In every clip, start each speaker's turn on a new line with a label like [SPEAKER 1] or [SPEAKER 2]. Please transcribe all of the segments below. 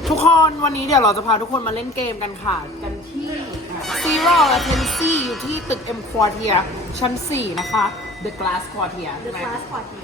[SPEAKER 1] ทุกคนวันนี้เดี๋ยวเราจะพาทุกคนมาเล่นเกมกันค่ะกันที่ Zero Latency อยู่ที่ตึก M Quartier ชั้น 4 นะคะ The Glass Quartier
[SPEAKER 2] The Glass Quartier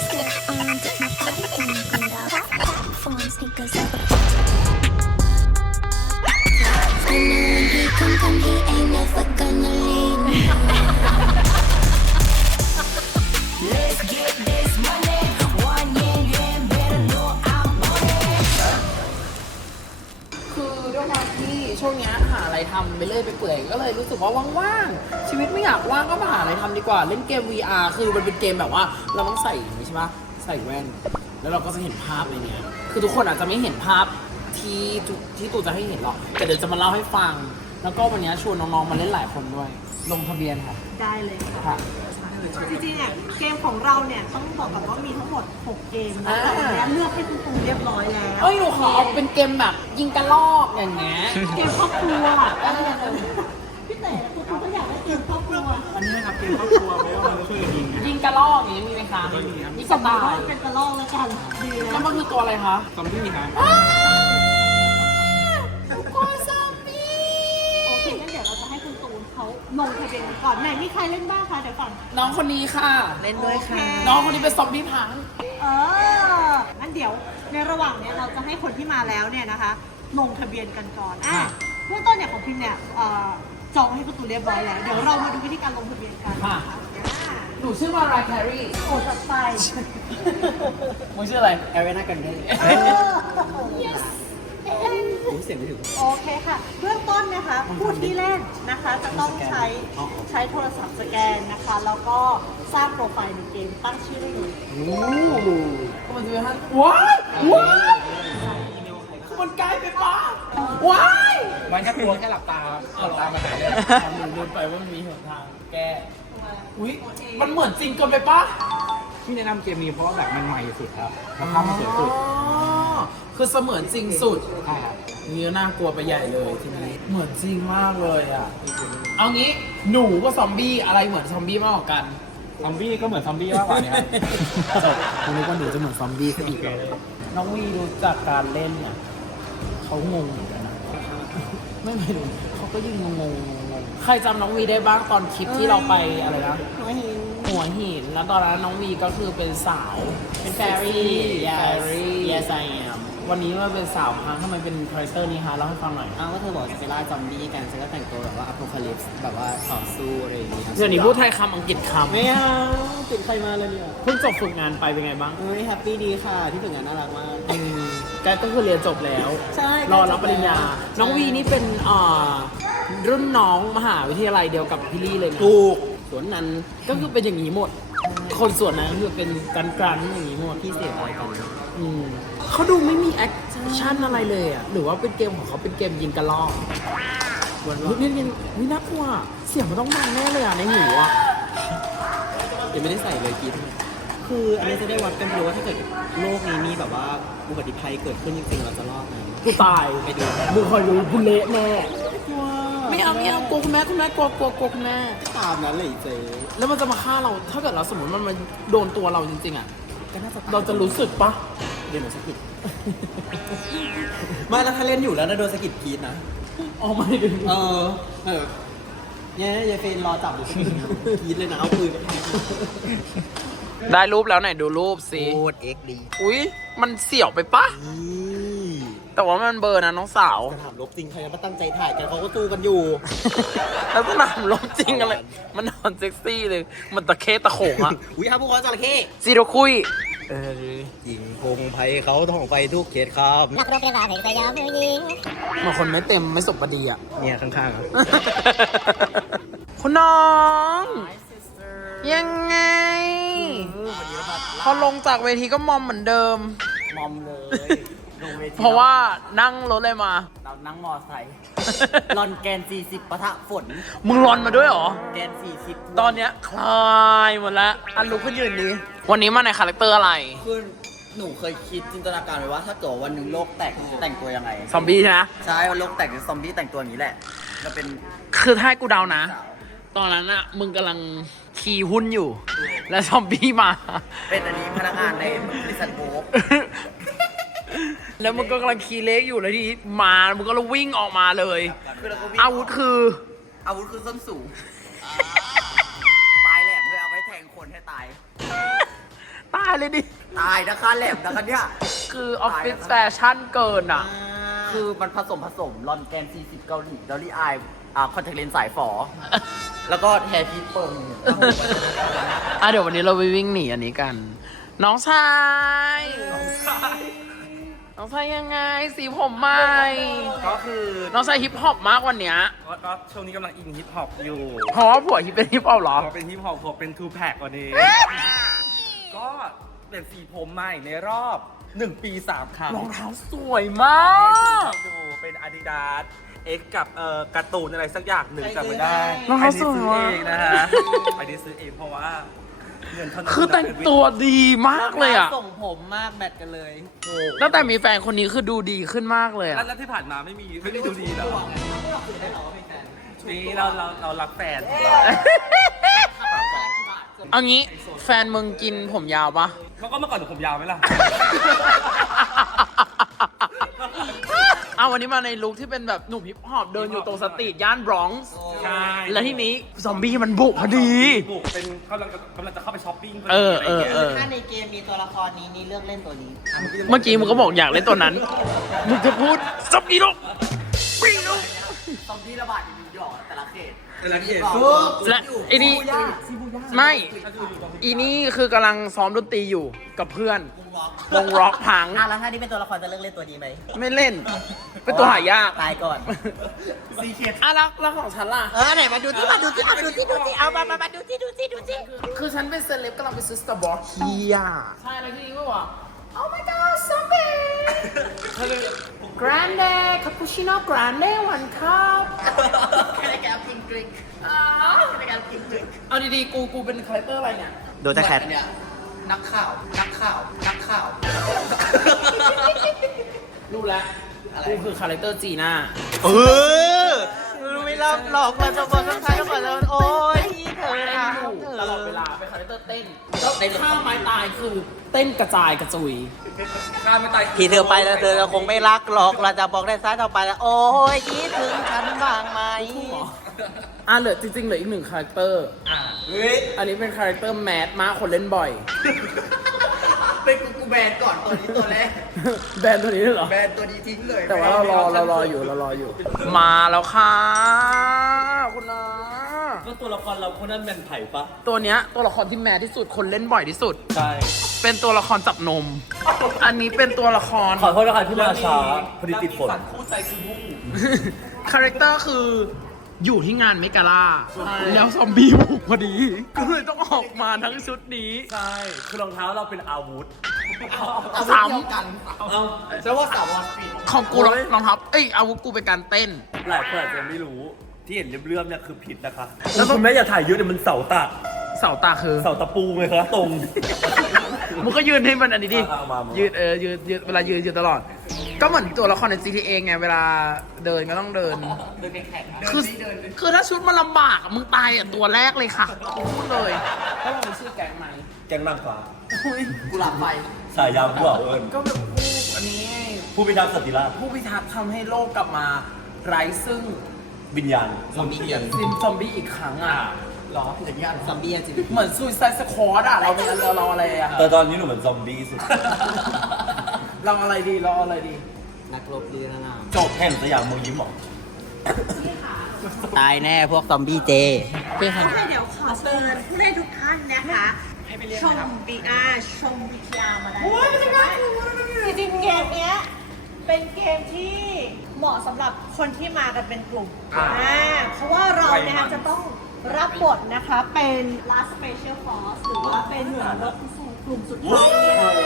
[SPEAKER 1] คือด้วยความที่ช่วงนี้หาอะไรทำไปเรื่อยไปเปื่อยก็เลยรู้สึกว่าว่างๆชีวิตไม่อยากว่างก็มาหาอะไรทำดีกว่าเล่นเกม VR คือมันเป็นเกมแบบว่าเราต้องใส่อย่างนี้ใช่ปะใส่แว่นแล้วเราก็จะเห็นภาพในนี้คือทุกคนอาจจะไม่เห็นภาพที่ตูจะให้เห็นหรอกแต่เดี๋ยวจะมาเล่าให้ฟังแล้วก็วันนี้ชวนน้องๆมาเล่นหลายคนด้วยลงทะเบียนค่ะ
[SPEAKER 2] ได้เลยค่ะ
[SPEAKER 1] ค่ะ
[SPEAKER 2] จริงๆเนี่ยเกมของเราเนี่ยต้องบอกก่อนว่ามีทั้งหมด 6 เกมนะแต่วันนี้เลือกให้คุณครูเรียบร้อยแล้ว
[SPEAKER 1] เอ้ยหนูขอเอาเป็นเกมแบบยิงกระลอกอย่างเงี้ย
[SPEAKER 2] เกมครอบครัวพี่เต๋อคุณครูก็อยากได้เกมครอบครัว
[SPEAKER 3] อันนี้นะครับเกมครอบครัวเพราะว่ามันจะช่วยกันยิงไง
[SPEAKER 1] ยิงกระลอกอย่างนี้มีไหมคะยิงกระต่าย
[SPEAKER 2] เป็นกระลอกแล้วกันดี
[SPEAKER 1] แล้
[SPEAKER 2] แล้ว ว
[SPEAKER 1] มันคือตัวอะไรคะ
[SPEAKER 3] ซอมบี้ครับ
[SPEAKER 1] ตัวซอมบี้
[SPEAKER 2] โอเคงั้นเดี๋ยวเราจะให้คุณตูนเขาลงทะเบียนกันก่อนไหนมีใครเล่นบ้างคะเดี๋ยวก่อน
[SPEAKER 1] น้องคนนี้ค่ะ
[SPEAKER 2] เล่นด้วยค่ะ
[SPEAKER 1] น้องคนนี้เป็นซอมบี้พัง
[SPEAKER 2] งั้นเดี๋ยวในระหว่างเนี้ยเราจะให้คนที่มาแล้วเนี่ยนะคะ ลงทะเบียนกันก่อนเบื้องต้นเนี่ยของพิมเนี่ยจองให้คุณตูนเรียบร้อยแล้วเดี๋ยวเรามาดูวิธีการลงทะเบียนกัน
[SPEAKER 1] ค่ะ หนูชื่อว่าไรแครี
[SPEAKER 2] โอ้จัดไป
[SPEAKER 1] มึงชื่ออะไร
[SPEAKER 3] แอเรน่ากันได้ เสียงไม่ถึง
[SPEAKER 2] โอเคค่ะ เบื้องต้นนะคะผู้ที่เล่นนะคะจะต้องใช้โทรศัพท์สแกนนะคะ แล้วก็สร้างโปรไฟล์ในเกมตั้งชื่อได้เลย
[SPEAKER 1] โอ้โหมันจะเป็นท่านว้ายว้ายมันไกลไปปะว้าย
[SPEAKER 3] มันแค่กลัวแค่หลับตามาหาเลย
[SPEAKER 1] หนูลืมไปว่ามันมีหนทางแก้อุ้ยมันเหมือนจริงเกินไปปะ
[SPEAKER 3] ที่แนะนำเกมนี้เพราะว่าแบบมันใหม่สุดครับแล้วภาพมันสวยสุด
[SPEAKER 1] อ๋อคือเสมือนจริงสุด
[SPEAKER 3] ใช่ครับ
[SPEAKER 1] นี่น่ากลัวไปใหญ่เลยทีนี้เหมือนจริงมากเลยอ่ะ เอางี้หนูกับซอมบี้อะไรเหมือนซอมบี้มากกว่ากัน
[SPEAKER 3] ซอมบี้ก็เหมือนซอมบี้มากกว่านี้ครับ
[SPEAKER 1] จบคุณนึกว่าหนูจะเหมือนซอมบี้ซะอีกแล้วน้องวีดูจากการเล่นเนี่ยเขางงเหมือนกันนะไม่รู้เขาก็ยิ่งงงใครจำน้องวีได้บ้างตอนคลิปที่เราไปอะไรนะ
[SPEAKER 2] หัวหิน
[SPEAKER 1] หัวหินแล้วตอนนั้นน้องวีก็คือเป็นสาวเป็นแฟรี่ yes I am วันนี้เราเป็นสาวฮะทำไมเป็นคาแรคเตอร์นี้ฮะเล่าให้ฟังหน่อย
[SPEAKER 4] อ้าวก็เธอบอกจะไปล่าซอมบี้กันฉันก็แต่งตัวแบบว่าอ p โ c คาลิปส์แบบว่าต่อสู้อะไรอย่างเงี้ย
[SPEAKER 1] เดี๋ยวนี้พูดไทยคำอังกฤษคำ
[SPEAKER 4] ไม่เอาติดใครมาเลยเนี่ย
[SPEAKER 1] เพิ่งจบฝึกงานไปเป็นไงบ้าง
[SPEAKER 4] เฮ้ยแฮปปี้ดีค่ะที่ฝึกงานน่ารักมาก
[SPEAKER 1] แกก็คือเรียนจบแล้ว
[SPEAKER 4] ใช่
[SPEAKER 1] รอรับปริญญา น้องวีนี่เป็นรุ่นน้องมหาวิทยาลัยเดียวกับพี่ลี่เลยนะ
[SPEAKER 4] ถูกสวนนั้น
[SPEAKER 1] ก็คือเป็นอย่างนี้หมด คนส่วนนั้นก็คือเป็นกันอย่างนี้หมด
[SPEAKER 4] พี่เสียอะไรกัน
[SPEAKER 1] อืมเขาดูไม่มีแอคชั่นอะไรเลยอ่ะ หรือว่าเป็นเกมของเขาเป็นเกมยิงกระลอก
[SPEAKER 4] วัน
[SPEAKER 1] นี่น่ากลัวเสียงมันต้องดังแน่เลยอ่ะในหูอ่ะ
[SPEAKER 4] ยังไม่ได้ใส่เลยกินคืออันนี้จะได้วัดกันดูว่าถ้าเกิดโลกนี้มีแบบว่าอุบัติภัยเกิดขึ้นจริงๆเราจะรอดไหม
[SPEAKER 1] กูตาย
[SPEAKER 4] ไปดู
[SPEAKER 1] มึงคอยดูกูเละแน่
[SPEAKER 4] กลัว
[SPEAKER 1] ไม่เอากลัวคุณแม่กลัวคุณแม่
[SPEAKER 4] ตามนั้นเลยเจ๊
[SPEAKER 1] แล้วมันจะมาฆ่าเรา ถ้าเกิดเราสมมติมันมาโดนตัวเราจริงๆอ่ะ
[SPEAKER 4] ก็น่าจะ
[SPEAKER 1] เราจะรู้สึกปะ
[SPEAKER 4] เรียนหนูสกิดไม่แล้วถ้าเล่นอยู่แล้วโดนสกิดกรีดนะ
[SPEAKER 1] อ๋อไม่ดึง
[SPEAKER 4] เนี่ยเฟนรอจับอยู่กรีดเลยนะเอาปืนไปแทง
[SPEAKER 1] ได้รูปแล้วไหนดูรูปสิ
[SPEAKER 4] โคตรเอ็กดี
[SPEAKER 1] อุ๊ย มันเสี่ยวไปปะ แต่ว่ามันเบลอร์นะน้องสาว
[SPEAKER 4] สนามรบจริงใครมาตั้งใจถ่ายกันเขาก็สู้กันอยู่
[SPEAKER 1] แล้วสนามลบจริงอะไร มันนอนเซ็กซี่เลย มันตะเคตะโขงอะ
[SPEAKER 4] อุ้ยครับพวกเขาจระเข้
[SPEAKER 1] ซีโรคุย
[SPEAKER 4] ยิงพงไพเขาท่องไปทุกเขตครับ
[SPEAKER 2] นักรบเรียกว่าเพลงสยามมือยิง
[SPEAKER 1] บางคนไม่เต็มไม่สบดีอะ
[SPEAKER 4] เนี่ยข้างๆครับ
[SPEAKER 1] คุณน้อง ยังไง พอลงจากเวทีก็มอมเหมือนเดิม
[SPEAKER 4] มอมเลยลงเวที
[SPEAKER 1] เพราะว่านั่งรถเลยมา
[SPEAKER 4] เรานั่งมอไซค์ลอนแกน 40ปะทะฝน
[SPEAKER 1] มึงรอนมาด้วยเหรอ
[SPEAKER 4] แกน 40
[SPEAKER 1] ตอนเนี้ยคลายหมดแล้วอันลุกขึ้นยืนดีวันนี้มาในคาแรคเตอร์อะไร
[SPEAKER 4] คือหนูเคยคิดจินตนาการไว้ว่าถ้าเกิดวันหนึ่งโลกแตกจะแต่งตัวยังไง
[SPEAKER 1] ซอมบี้ใช่ไหม
[SPEAKER 4] ใช่ว่าโลกแตกคือซอมบี้แต่งตัวอย่างนี้แหละจะเป็น
[SPEAKER 1] คือถ้าให้กูเดานะ ตอนนั้นอะมึงกำลังขี่หุ้นอยู่ แล้วซอมบี้มา
[SPEAKER 4] เป็นอันนี้พนักงานในบริษัทโบ๊ค
[SPEAKER 1] แล้วมึงก็กำลังคีย์เลขอยู่แล้วทีนี้มามึงก็เลยวิ่งออกมาเลย อาวุธคือ
[SPEAKER 5] อาวุธคือส้นสูง ปลายแหลมด้วยเอาไว้แทงคนให้ตาย
[SPEAKER 1] ตายเลยดิ
[SPEAKER 5] ตายนะคะแหลมนะคะเนี่ย
[SPEAKER 1] คือออฟฟิศแฟชั่นเกินอ่ะ
[SPEAKER 5] คือมันผสมลอนแกน 40 เกาหลีดอลลี่อายคอนแทคเลนส์สายฝอ แล้วก็แฮร์พีทเปิล
[SPEAKER 1] เดี๋ยววันนี้เราไปวิ่งหนีอันนี้กัน น้องชาย น้องชายยังไง สีผมใหม่
[SPEAKER 3] ก็คือ
[SPEAKER 1] น้องชายฮิปฮอปมากวันเนี้ย
[SPEAKER 3] ก็ช่วงนี้กำลังอินฮิปฮอปอยู่
[SPEAKER 1] เพราะว่าผัวฮิปเป็นฮิปฮอปเหรอ
[SPEAKER 3] พอเป็นฮิปฮอปผมเป็นทูแพควันนี้ ก็เป็นสีผมใหม่ในรอบ 1 ปี 3 ครั้ง
[SPEAKER 1] รองเท้าสวยมาก
[SPEAKER 3] ดูเป็น Adidas X กับการ์ตูนอะไรสักอย่างหนึ่งจำไม่ได้
[SPEAKER 1] รองเท้าสวย
[SPEAKER 3] ซื้อ
[SPEAKER 1] ว่ะ
[SPEAKER 3] เองนะฮะไปได้ซื้อเองเพราะว่าเงินเท่านั้น
[SPEAKER 1] คือแต่งตัวดีมากเลยอ่ะ
[SPEAKER 5] ส่งผมมากแมทกันเลย
[SPEAKER 1] ตั้งแต่มีแฟนคนนี้คือดูดีขึ้นมากเลยอ่ะ
[SPEAKER 3] แล้วที่ผ่านมาไม่ได้ดูดีเหรอนี่เรารักแฟน
[SPEAKER 1] เอางี้แฟนมึงกินผมยาวปะ
[SPEAKER 3] เขาก็เมื่อก่อนผมยาวไหมล่ะ
[SPEAKER 1] เอาวันนี้มาในลุคที่เป็นแบบหนุ่มฮิปฮอปเดินอยู่ตรงสตรีทย่านบรอนซ์
[SPEAKER 3] ใช่
[SPEAKER 1] แล้วทีนี้ซอมบี้มันบุกพอดี
[SPEAKER 3] บุกเป็นกำลังจะเข้าไปช้อปปิ้งพอ
[SPEAKER 1] เอ
[SPEAKER 3] ดี
[SPEAKER 1] อ
[SPEAKER 3] อะไรอย่างเงี้ย
[SPEAKER 1] เออ
[SPEAKER 5] ถ้าในเกมมีตัวละครนี้นี่เลือกเล่นตัวนี้
[SPEAKER 1] เมื่อกี้มึงก็บอกอยากเล่นตัวนั้น มึงจะพูดซอมบี้ลูกวิ่งลูก
[SPEAKER 5] ซอมบี้ระบาดอยู่นิวยอร์กแต่ละเขต
[SPEAKER 3] แต่ละเขต
[SPEAKER 1] และไอ้นี่ไม่อีนี่คือกำลังซ้อมดนตรีอยู่กับเพื่อนวงร็อกพัง
[SPEAKER 5] แล้วถ้านี่เป็นตัวละครจะเลือกเล่นตัวนี้ไหม
[SPEAKER 1] ไม่เล่น เป็นตัวหายาก
[SPEAKER 5] ตายก่อน
[SPEAKER 3] ซีเคท
[SPEAKER 1] แล้วของฉันล่ะ
[SPEAKER 5] ไหนมาดูที่เอามาดูที่
[SPEAKER 1] คือฉันเป็นเซเลบกำลังไปซื้อสตาร์บัคเฮียใช่แล้วทีนี้ก็บอก Oh my god zombie grande cappuccino grande 1 cup เอาดีๆ กูเป็นคาแรคเตอร์อะไรเนี่ย
[SPEAKER 5] โดนจะแคท
[SPEAKER 1] นักข่าว รู้แล้ว กูคือคาแรคเตอร์จีน่า
[SPEAKER 5] ไม่รับหลอกมาจะบอกทั้งท้ายก่อนแล้วโอ้ยเธอ
[SPEAKER 1] เต้นอยู่ตลอดเวลาเป็นคาแรคเตอร์เต้นแล้วท่าไม้ตายคือเต้นกระจายกระจุย
[SPEAKER 3] ข้ามไม่ตาย
[SPEAKER 5] ที่เธอไปแล้วเธอคงไม่รักหรอกเราจะบอกได้ซ้ายต่อไปแล้วโอ้ยคิดถึงฉันบ้างไหม
[SPEAKER 1] เหลือจริงๆเหลืออีก1คาแรคเตอร์ อันนี้เป็นคาแรคเตอร์แมสมากคนเล่นบ่อย
[SPEAKER 5] เป็นกูแบนก่อนตัวนี้ตัวแรก
[SPEAKER 1] แบรนด์ตัวนี้ด้วยเหรอ
[SPEAKER 5] แบนตัวนี้ทิ้งเลย
[SPEAKER 1] แต่ว่าเรารออยู่ มาแล้วค่ะ คุณนะ
[SPEAKER 3] ก็ตัวละครเราคนนั้นแมนไผ่ปะ
[SPEAKER 1] ตัวเนี้ยตัวละครที่แมสที่สุดคนเล่นบ่อยที่สุด
[SPEAKER 3] ใช่
[SPEAKER 1] เป็นตัวละครจับนม อันนี้เป็นตัวละคร
[SPEAKER 3] ขอโทษนะครับที่มาช้าพอดีติดฝนคู่ใจคือบุ้ง
[SPEAKER 1] คาแรคเตอร์คืออยู่ที่งานเมกาล่าแล้วซอมบี้บุกพอดี ก็เลยต้องออกมาทั้งชุดนี้
[SPEAKER 3] ใช่คือรองเท้าเราเป็นอาวุธ
[SPEAKER 1] สาม
[SPEAKER 3] เอา
[SPEAKER 5] แปลว่าสาววอลสตรีท
[SPEAKER 1] ของกูรองเท้าอาวุธกูเป็นการเต้น
[SPEAKER 3] หลายคนอาจจะไม่รู้ที่เห็นเรื่อมๆเนี่ยคือผิดนะคะ แล้วคุณแม่อย่าถ่ายเยอะเดี๋ยวมันเสาตะ
[SPEAKER 1] เสาตาคือ
[SPEAKER 3] เสาตะปูไงครับตรง
[SPEAKER 1] มึงก็ยืนให้มันอันนี้ดิ
[SPEAKER 3] เอามา
[SPEAKER 1] ยืนยืนเวลายืนตลอด ก็เหมือนตัวละครใน GTA ไงเวลาเดินก็ต้องเดิน คือถ้าชุดมันลำบากอะมึงตายตัวแรกเลยค่ะพูดเลยก็ลองไปชื่อแก๊งไหม
[SPEAKER 3] แกงนางฟ้า
[SPEAKER 5] กูหลับไป
[SPEAKER 3] สายยาวผู้เอิญ
[SPEAKER 1] ก็แบบผู้อันนี้
[SPEAKER 3] ผู้พิทักษ์สันติราษฎร์
[SPEAKER 1] ผู้พิทักษ์ทำให้โลกกลับมาไร้ซึ่ง
[SPEAKER 3] วิญญาณ
[SPEAKER 5] ซอมบี้เดียน
[SPEAKER 1] ซิมซอมบี้อีกครั้งอ่ะ
[SPEAKER 5] หรออย่างนี้ซอมบี้จริง
[SPEAKER 1] เหมือนซูซายสควอตอ่ะเราเป็นเราอะไรอ่ะ
[SPEAKER 3] แต่ตอนนี้หนูเหมือนซอมบี้สุด
[SPEAKER 1] เราอะไรดี
[SPEAKER 5] นักรบดีนะงาม
[SPEAKER 3] จบแห่งสยามเมืองยิ้มหรอ
[SPEAKER 5] ตายแน่พวกซอมบี้เจ
[SPEAKER 1] เป็นใคร
[SPEAKER 2] เดี๋ยวขอเชิญผู้เล่นทุกท่านนะคะชม BR ชม VTR มาได้จริงๆเกมเนี้ยเป็นเกมที่เหมาะสำหรับคนที่มากันเป็นกลุ่มเพราะว่าเราเนี่ยจะต้องรับบทนะคะเป็น Last Special Force หรือว่าเป็นหน่วยรบพิเศษกลุ่มสุดท้ายว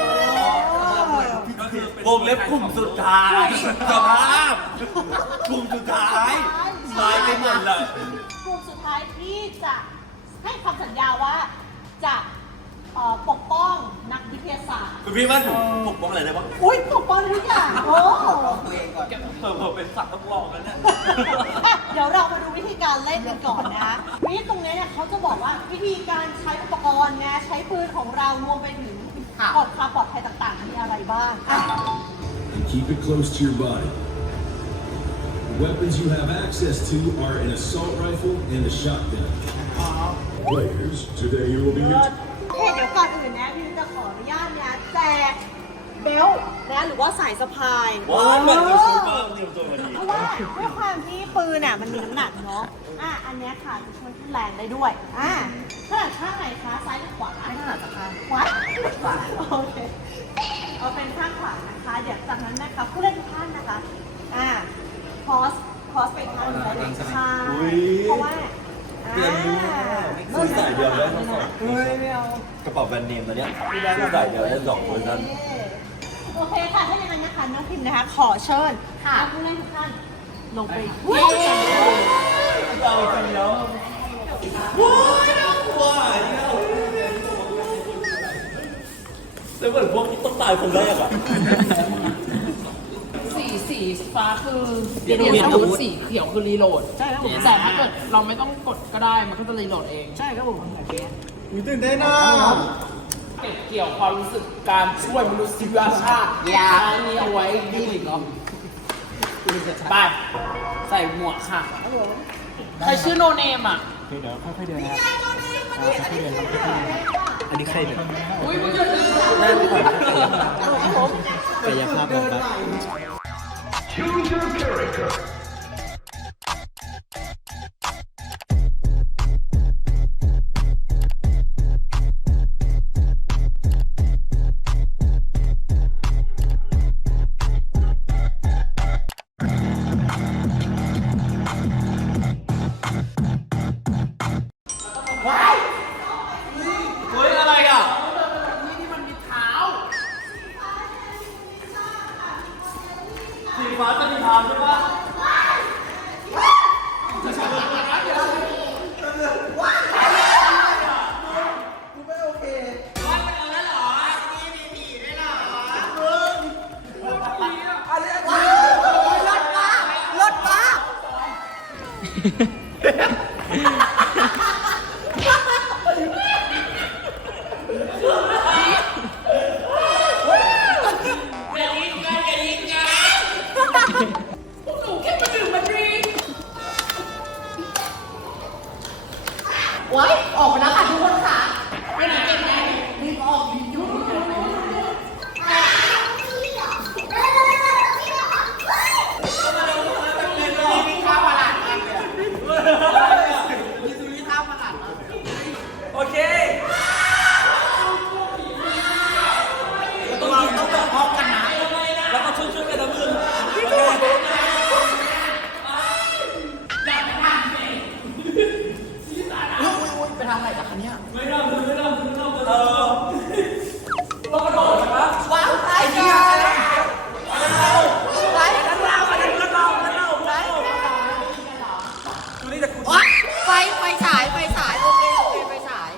[SPEAKER 3] งเล็บกลุ่มสุดท้ายสภาพกลุ่มสุดท้ายตายไปหมดเลย
[SPEAKER 2] กลุ่มสุดท้ายที่จะให้คำสัญญาว่าจะปกป้องนักวิทยาศาสตร์
[SPEAKER 3] คุณพี่ว่าหนูปกป้องอะไรได้บ้าง
[SPEAKER 2] อุ้ยปกป้องทุกอย่างโอ้
[SPEAKER 3] ผมเป็นสัตว์ต้องลองกันเนี่ย
[SPEAKER 2] เดี๋ยวเรามาดูวิธีการเล่นกันก่อนนะวิธีตรงนี้เนี่ยเขาจะบอกว่าวิธีการใช้อุปกรณ์ไงใช้ปืนของเรารวมไปถึงกฎความปลอดภัยต่างๆมีอะไรบ้าง
[SPEAKER 6] keep it close to your body. The weapons you have access to are an assault rifle and a shotgun. Players, today you will be
[SPEAKER 2] เดี๋ยวก่อนอื่นนะพี่จะขออนุญาตนะแจกเบลต์นะหรือว่าสายสะพาย
[SPEAKER 3] ว้าวแบบนี้ซูเปอร์เตรียมตัวมาดี
[SPEAKER 2] เพราะว่าด้วยความที่ปืนอ่ะมันมีน้ำหนักเนาะอันเนี้ยค่ะจะช่วยขึ้นแรงได้ด้วยถนัดข้างไหนคะซ้ายหรือขวาไม่ถนัดจะข้างขวาโอเคเอาเป็นข้างขวานะคะเดี๋ยวจากนั้นนะคะผู้เล่นทุกท่านนะคะคอสไปทางซ้ายใช่เพราะว่า
[SPEAKER 3] เตรียมดูซื้อใส่เดียวได้ทั้งสองกระเป๋าแบรนด์เนมตัวเนี้ยซื้อใส่เดียวได้2เวอร์ชัน
[SPEAKER 2] โอเคค่ะถ้าอย่างนั้นนะคะน้องพิมพ์นะคะขอเชิญผู้เล่นทุกท่านลงไป
[SPEAKER 3] เราจริงแล้วว้ายน่ากลัวแต่เหมือนพวกที่ต้องตายคนแรกอะ
[SPEAKER 1] สีฟ้าคือเปลี่ยนอาวุธสีเขียวคือรีโหลด
[SPEAKER 2] ใช่ครับผม
[SPEAKER 1] แต่ถ้าเกิดเราไม่ต้องกดก็ได้มันก็จะรีโหลดเอง
[SPEAKER 2] ใช่ครับผม
[SPEAKER 3] ตื่นเต้นนะ
[SPEAKER 1] เก็บเกี่ยวความรู้สึกการช่วยมนุษยชาติยานี้เอาไว้ดีหรอไปใส่หมวกค่ะใครชื่อโนเนมอ่ะ
[SPEAKER 4] อันนี้ใครเนี่ย
[SPEAKER 1] อุ้ยมันจะดี
[SPEAKER 4] กายภาพบำบัด
[SPEAKER 6] Choose your character.
[SPEAKER 3] เฮ้ยอะไรอ่ะ
[SPEAKER 1] นี่มันมีเท้า
[SPEAKER 3] สีฟ้าจะมีทางใช่ปะ
[SPEAKER 1] ไว้ออกไปแล้วค่ะทุกคนค่ะไม่ไหนเป็นไงรีบออกรีบอยู่
[SPEAKER 3] โอเคต้องแบบพร้อมกันนะแล้วก็ช่วยกันนะมึงโอเค
[SPEAKER 1] ไปทำอะไรกับคันเนี้ย
[SPEAKER 3] ไม่ทำต้องกระโดดใช่ปะ
[SPEAKER 1] ว้าวไอ้เหี้ยไอ้กันเรา
[SPEAKER 3] ดูนี่แต่คุณ
[SPEAKER 1] ไฟฉายโอเคไฟฉาย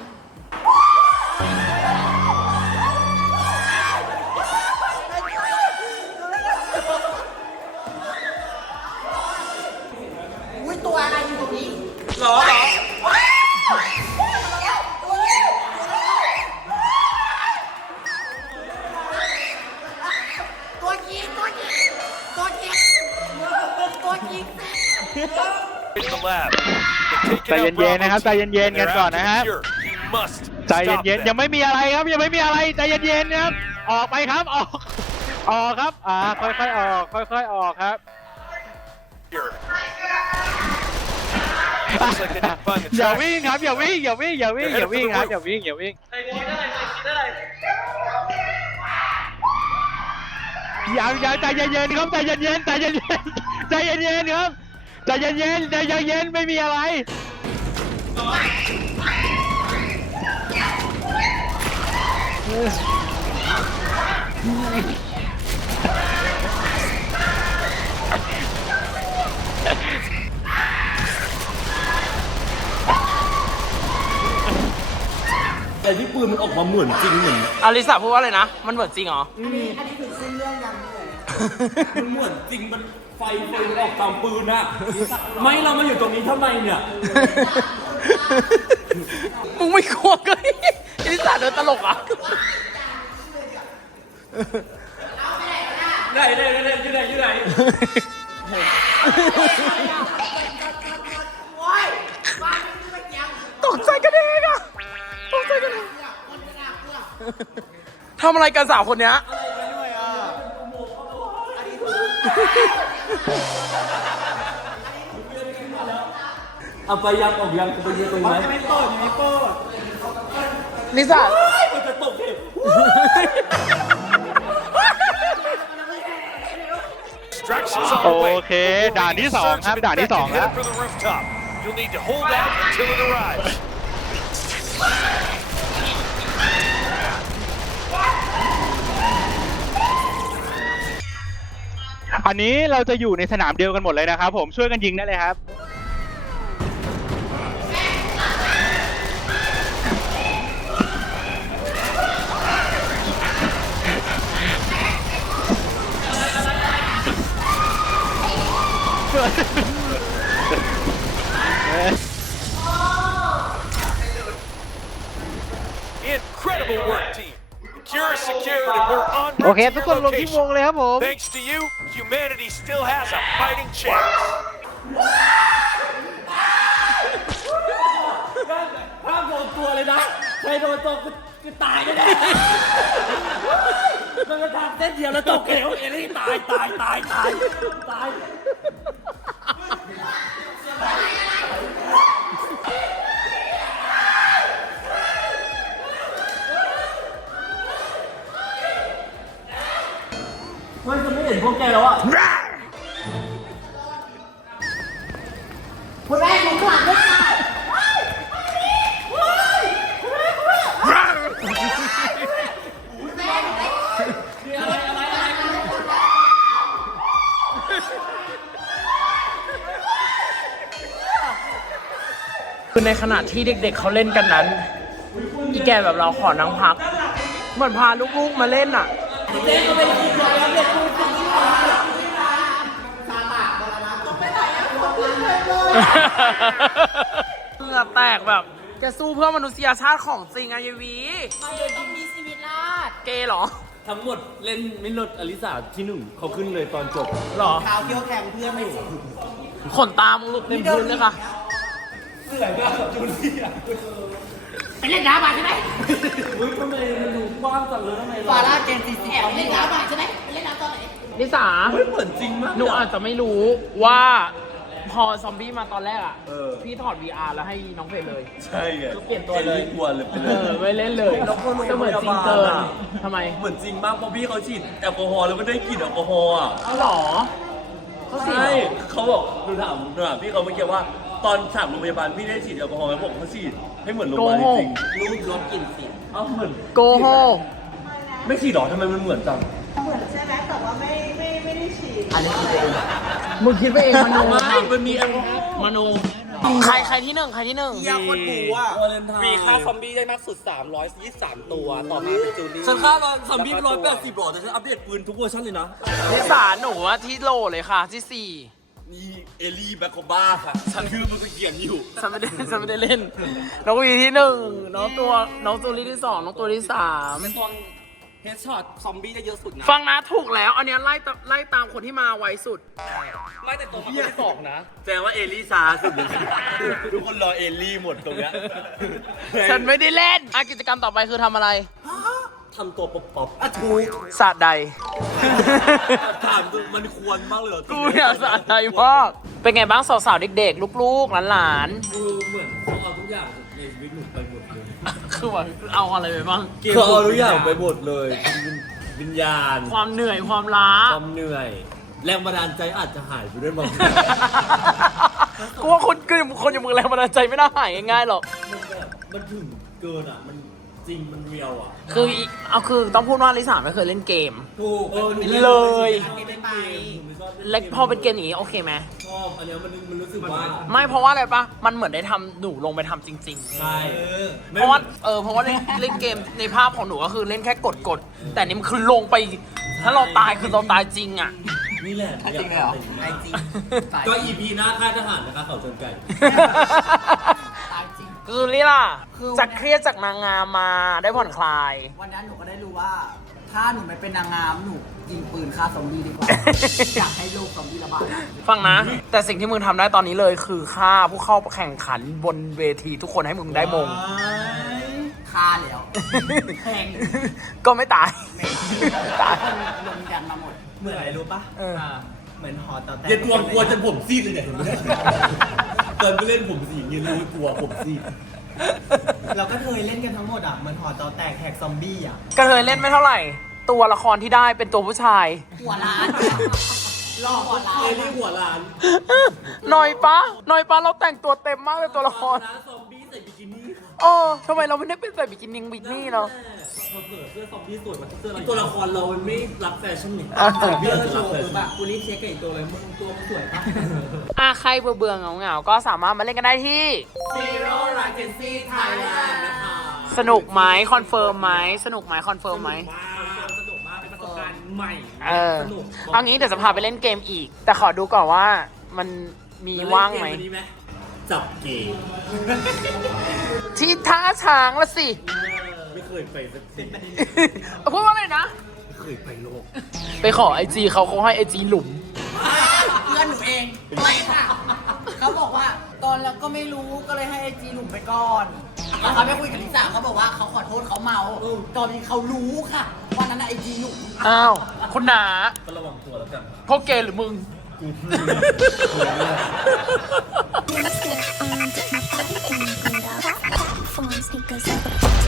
[SPEAKER 1] อุ้ยตัวอะไรอยู่ตรงนี้
[SPEAKER 3] หรอ
[SPEAKER 1] ตัวยิง
[SPEAKER 7] ใจเย็นๆนะครับใจเย็นๆกันก่อนนะครับใจเย็นๆยังไม่มีอะไรครับยังไม่มีอะไรใจเย็นๆนะครับออกไปครับออกครับค่อยๆออกค่อยๆออกครับอย่าวิ่งครับอย่าวิ่งครับอย่าวิ่งอย่าวิ่งยังใจเย็นๆครับใจเย็นๆครับใจเย็นไม่มีอะไร
[SPEAKER 3] แต่ที่ปืนมันออกมาเหมือนจริงเหมือน
[SPEAKER 1] อลิสาพูดว่าอะไรนะ มันเหมือนจริงเหรอ
[SPEAKER 3] มันเหมือนจริงมันไฟมันออกตามปืนอะไม่เรามาอยู่ตรงนี้ทำไมเนี่ย
[SPEAKER 1] มึงไม่กลัวเลยอลิสาเดินตลกอ่ะ
[SPEAKER 3] ไหนอยู่ไหน
[SPEAKER 1] ตกใจกันเองอะตกใจกันเองทำอะไรกันสาวคนเนี้ย
[SPEAKER 3] เอาไปยังออกยังไปยังตรงไหน
[SPEAKER 1] ลิซ่า
[SPEAKER 3] มันจะตกเหว
[SPEAKER 7] โอเค ด่านที่สองครับ ด่านที่สองแล้ว
[SPEAKER 8] For the rooftop. You'll need to hold out until it arrives.
[SPEAKER 7] อันนี้เราจะอยู่ในสนามเดียวกันหมดเลยนะครับผมช่วยกันยิงได้เลยครับ
[SPEAKER 8] Incredible work, team. Secure, secured, and we're on
[SPEAKER 7] โอเค
[SPEAKER 8] route
[SPEAKER 7] ทุ
[SPEAKER 8] to
[SPEAKER 7] กคนล
[SPEAKER 8] your
[SPEAKER 7] งที่วง
[SPEAKER 8] location.
[SPEAKER 7] เลยครับผม
[SPEAKER 8] Thanks to you, humanity still has a fighting chance.
[SPEAKER 3] ห้ามโดนตัวเลยนะใครโดนตัวกูตายแน่ๆมันจะทำเส้นเดียวแล้วตกเหวเอลี่ตาย มันจะไม่เห็นพวกแกแล้วอะ
[SPEAKER 2] คุณแม่ดูข้างหลังด้วยค่ะ
[SPEAKER 1] คือในขณะที่เด็กๆเขาเล่นกันนั้น อีแกแบบเราขอนั่งพัก เหมือนพาลูกๆมาเล่นอ่ะเหงื่อแตกแบบแกสู้เพื่อมนุษยชาติของจริงอะยายวีต้องมีชีวิตรอดเกย์เหรอ
[SPEAKER 3] ทั้งหมดเล่นไม่ลดอลิสาที่หนึ่งเขาขึ้นเลยตอนจบ
[SPEAKER 1] หรอ
[SPEAKER 4] เท้าเคี้ยวแทงเพื่อนอยู่
[SPEAKER 1] ขนตามงหลุดเต็มพื้นเลยค่ะ
[SPEAKER 2] ไปเล่นน้ำมาใช่ไหม
[SPEAKER 3] อุ้ยทำไมมันดูกว้างจังเลยทำไม
[SPEAKER 4] ฟาร่าเกนซีซี
[SPEAKER 2] แอบเล่นน้ำมาใช่ไหมไปเล่นน้ำตอนไหน
[SPEAKER 1] นิสา
[SPEAKER 3] เฮ้ยเหมือนจริงมาก
[SPEAKER 1] หนูอาจจะไม่รู้ว่าพอซอมบี้มาตอนแรกอ่ะ พี่ถอด VR แล้วให้น้องเพลเลย
[SPEAKER 3] ใช่ไง
[SPEAKER 1] ก็เปลี่ยนตัวเลย
[SPEAKER 3] กลัวเลยไป
[SPEAKER 1] เอ
[SPEAKER 3] เลย
[SPEAKER 1] อ ไม่เล่นเลยก็เหมือนจริงเกินทำไม
[SPEAKER 3] เหมือนจริงมากเพราะพี่เขาฉีดแอลกอฮอล์แล้วไม่ได้กลิ่นแอลกอฮอล์อ่ะ
[SPEAKER 1] เอาหรอเขาสิ
[SPEAKER 3] ใช่เขาบอกดูถามพี่เขาเมื่อกี้ว่าตอนฉากโรงพยาบาลพี่ได้ฉีดแอลกอฮอล์ไหมผมเขาฉีดให้เหมือนโรงพยาบาลจริง
[SPEAKER 4] รูปลดกลิ่นสิ
[SPEAKER 3] เอ้าเหมือน
[SPEAKER 1] โกโฮ
[SPEAKER 3] ไม่ฉีดหรอทำไมมันเหมือนจัง
[SPEAKER 2] เหมือนใช่ไหมแต่ว่าไม่ได้ฉีด
[SPEAKER 1] อันนี้คิดเองมึงคิดไปเองมโน
[SPEAKER 3] ไม่มันมีแอลกอฮอล์
[SPEAKER 1] มโนใครที่หนึ่งใครที่หนึ่ง
[SPEAKER 4] เฮียคนบูอ่ะ
[SPEAKER 3] วาเลนไทน์
[SPEAKER 4] มีค่าซอมบี้ได้มากสุด 323 ตัว ต่อมาเป็นจูลี่
[SPEAKER 3] ฉันค่าซอมบี้180หรอแต่ฉันอัปเดตปืนทุกเวอร์ชันเลยนะ
[SPEAKER 1] นิสาหนูว่าที่โลเลยค่ะที่สี่
[SPEAKER 3] นี่เอลี่แบคโคบ้าค่ะฉันคือมันก็เขียนอยู่
[SPEAKER 1] ฉันไม่ได้เล่น น้องวีที่หนึ่งน้องจูลี่ที่สองน้องตัวที่สาม
[SPEAKER 4] เป็นตอนเฮดช็อตซอมบี้ได้เยอะสุดนะ
[SPEAKER 1] ฟังนะถูกแล้ว อันเนี้ยไล่ตามคนที่มาไวสุด
[SPEAKER 4] ไม่แต่ตัวมันไม่ได้สองนะ
[SPEAKER 3] แสดงว่าเอลี่ช้าสุดเลยทุกคนรอเอลี่หมดตรงเนี้ย
[SPEAKER 1] ฉันไม่ได้เล่นกิจกรรมต่อไปคือทำอะไร
[SPEAKER 3] ทำตัวป๊อป
[SPEAKER 4] อ่ะถูก
[SPEAKER 1] สาดใด
[SPEAKER 3] ๆถามดูมันควรมากเลยเหรอ
[SPEAKER 1] กูอยากสาดใดมากเป็นไงบ้างสาวๆเด็กๆ ลูกๆหลาน
[SPEAKER 3] ดูเหมือนเขาเอาทุกอย่างในชีวิตหนูไปหมดเลย
[SPEAKER 1] ๆ คือว่าเอาอะไรไปบ้าง
[SPEAKER 3] เขาเอาทุกอย่างไปหมดเลย วิญญาณ
[SPEAKER 1] ความเหนื่อยความล้า
[SPEAKER 3] ความเหนื่อย แรงบันดาลใจอาจจะหายไปด้วยบางที
[SPEAKER 1] กูว่าคนอย่างมึงแรงบันดาลใจไม่น่าหายง่ายๆหรอก
[SPEAKER 3] มันถึงเกินอ่ะ มันจริงมันเรียวอ่ะ
[SPEAKER 1] คือต้องพูดว่าลิซ่าไม่เคยเล่นเกม
[SPEAKER 3] ถูก
[SPEAKER 1] เลย
[SPEAKER 4] ไม่ไป
[SPEAKER 1] เล็กพอเป็นเกมอย่างนี้โอเคไหม
[SPEAKER 3] ชอบอันเนี้ยมันรู้สึกว่า
[SPEAKER 1] ไม่เพราะว่าอะไรปะมันเหมือนได้ทำหนูลงไปทำจริงๆ
[SPEAKER 3] ใช่
[SPEAKER 1] เพราะว่าเล่นเกมในภาพของหนูก็คือเล่นแค่กด แต่นี่มันคือลงไป ถ้าเราตายคือเราตายจริงอ่ะ
[SPEAKER 3] นี่แหละ
[SPEAKER 4] จริงเลยเหรอไอจริง
[SPEAKER 3] ก็อีพีหน้าค่ายทหารนะคะเขาชนไก่
[SPEAKER 1] คือนี่ล่ะจากเครียดจากนางงามมาได้ผ่อนคลาย
[SPEAKER 4] วันนั้นหนูก็ได้รู้ว่า
[SPEAKER 5] ถ้าหนูไม่เป็นนางงามหนูยิงปืนฆ่าซอมบี้ดีกว่า อยากให้โลกซอมบี้ระบาด
[SPEAKER 1] ฟังนะ แต่สิ่งที่มึงทำได้ตอนนี้เลยคือฆ่าผู้เข้าแข่งขันบนเวทีทุกคนให้มึงได้มง
[SPEAKER 5] ฆ่าแล้วแพง
[SPEAKER 1] ก็ไม่ตาย ตาย
[SPEAKER 5] ลงกันมาหมด
[SPEAKER 4] เหมือนอะไรรู้ปะ
[SPEAKER 1] เออ
[SPEAKER 4] เหมือนหอต่อแต่
[SPEAKER 9] อย่ากลัวกลัวจนผมซีดเลยเนี่ยเห็นไหมตอนไปเล่นผมสีเงี้ยรู้กลัวผมซีด
[SPEAKER 4] เราก็เคยเล่นกันทั้งหมดอ่ะเหมือนหอต่อแตกแหกซอมบี้อ่ะ
[SPEAKER 1] กระเทยเล่นไม่เท่าไหร่ ตัวละครที่ได้เป็นตัวผู้ชาย
[SPEAKER 5] หัวล้านหลอกหัวล้า
[SPEAKER 9] เอ้ย
[SPEAKER 5] น
[SPEAKER 9] นี่หัวล้าน
[SPEAKER 1] หน่อยปะเราแต่งตัวเต็มมากเลยตัวละคร
[SPEAKER 9] ร้านซอมบี้ใส่บิกินี่
[SPEAKER 1] เออทำไมเราไม่ได้เป็นใส่บิกินี่บิกินี่เนาะ
[SPEAKER 9] เผื่อเสื้อซอมบี้สวยกว่าเสื้อตัวละครเรามันไม่รับแฟชั่นนี่
[SPEAKER 1] อ่ะ
[SPEAKER 9] ซอมบี้
[SPEAKER 4] เพื่อ
[SPEAKER 9] เรา
[SPEAKER 4] โช
[SPEAKER 9] จะรับ
[SPEAKER 4] ว์
[SPEAKER 9] แฟ
[SPEAKER 4] คือ
[SPEAKER 9] ชั่น
[SPEAKER 4] แบบกูรีบเช็คกับอีกตัวเลยมึงตัวมึงสวยปะ
[SPEAKER 1] ใครเบื่อเหงาๆก็สามารถมาเล่นกันได้ที่
[SPEAKER 9] Zero Latency Thailand นะคะ
[SPEAKER 1] สนุกไหมคอนเฟิร์มไหมสนุกไหมคอนเฟิร์มไหม
[SPEAKER 9] สนุกมากเป็นประสบการณ์ใหม่
[SPEAKER 1] เออ
[SPEAKER 9] สนุก
[SPEAKER 1] เอางี้เดี๋ยวจะพาไปเล่นเกมอีก แต่ขอดูก่อนว่ามันมีว่างไหม
[SPEAKER 9] เล่นเกวันนี้ไหมจับเกม
[SPEAKER 1] ที่ท่าช้างละสิ
[SPEAKER 9] ไม่เคยไปสักที
[SPEAKER 1] พูดว่าอะไรนะ
[SPEAKER 9] ไม่เคยไปโลก
[SPEAKER 1] ไปขอไอจีเขาให้ไอจีหลุม
[SPEAKER 5] เพื่อนหนูเองไม่ค่ะเขาบอกว่าตอนแล้วก็ไม่รู้ก็เลยให้ไอจีหนุ่มไปก่อนแล้วเขาไปคุยกับลิซ่าเขาบอกว่าเขาขอโทษเขาเมาตอนนี้เขารู้ค่ะวันนั้นไอจีหนุ่ม
[SPEAKER 1] อ้าว คุณหนา
[SPEAKER 9] ก็ระวังตัวแล้วกัน
[SPEAKER 1] พวกเกย์หรือมึง
[SPEAKER 10] Lipstick on, dip my platform, sneakers up.